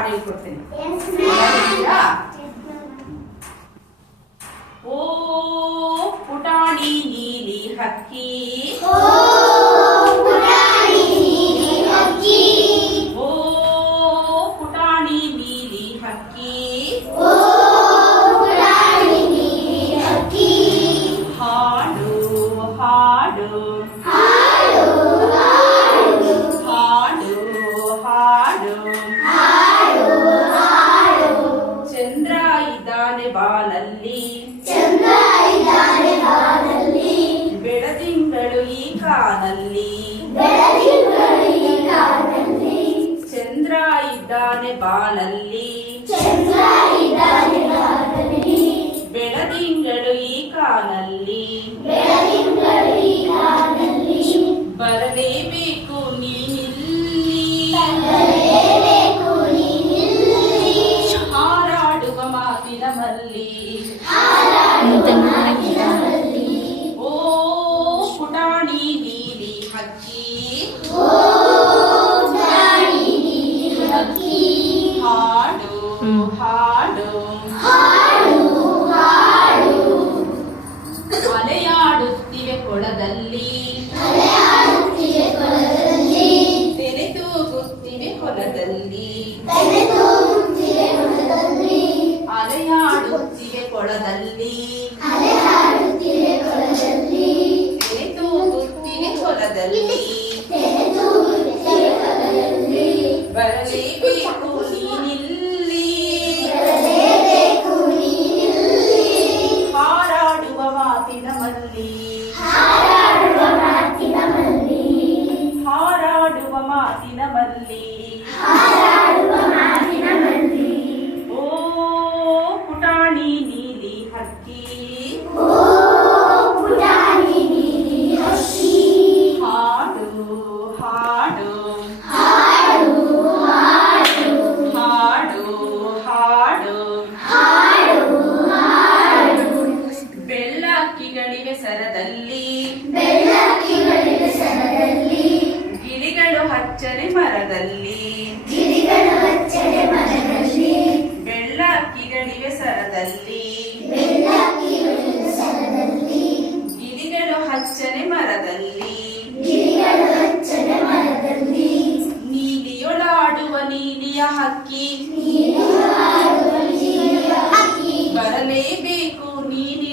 ಹಾಡು ಹೇಳ್ಕೊಡ್ತೇನೆ. ಓ ಪುಟಾಣಿ ನೀಲಿ ಹಕ್ಕಿ, ಓ ಪುಟಾಣಿ ನೀಲಿ ಹಕ್ಕಿ, ಹಾಡು ಹಾಡು ಹಾಡು ಹಾಡು, ಚಂದ್ರ ಇದ್ದಾನೆ ಬಾಲಲ್ಲಿ, ಬೆಳದಿಂಗಳು ಈ ಕಾಲಲ್ಲಿ, ಚಂದ್ರ ಇದ್ದಾನೆ ಬಾಲಲ್ಲಿ, ಬೆಳದಿಂಗಳು ಈ ಕಾಲಲ್ಲಿ, ಬರಲೇಬೇಕು ನೀನಿಲ್ಲಿ, ಹಾರಾಡುವ ಮಾತಿನ ಮಲ್ಲಿ, ಓ ಪುಟಾಣಿ ನೀಲಿ ಹಕ್ಕಿ, ಹಾಡು ಹಾಡು, ಅಲೆಯಾಡುತ್ತಿವೆ ಕೊಳದಲ್ಲಿ, ತೆನೆ ತೂಗುತ್ತಿವೆ ಹೊಲದಲ್ಲಿ, ಅಲೆಯಾಡುತ್ತಿವೆ ಕೊಳದಲ್ಲಿ, ತೆನೆ ತೂಗುತ್ತಿವೆ ಹೊಲದಲ್ಲಿ, ಬರಲೇಬೇಕು ನೀನಿಲ್ಲಿ, ಹಾರಾಡುವ ಮಾತಿನ ಮಲ್ಲಿ, ಹಾರಾಡುವ ಮಾತಿನ ಮಲ್ಲಿ, ಓ ಪುಟಾಣಿ ನೀಲಿ ಹಕ್ಕಿ, ಹಾಡು ಹಾಡು ಹಾಡು, ಬೆಳ್ಳಕ್ಕಿಗಳಿವೆ ಸರದಲ್ಲಿ, ಗಿಳಿಗಳು ಹಚ್ಚನೆ ಮರದಲ್ಲಿ, ಬೆಳ್ಳಕ್ಕಿಗಳಿವೆ ಸರದಲ್ಲಿ, ಗಿಳಿಗಳು ಹಚ್ಚನೆ ಮರದಲ್ಲಿ, ನೀಲಿಯೊಳಾಡುವ ನೀಲಿಯ ಹಕ್ಕಿ, ಬರಲೇಬೇಕು ನೀಲಿ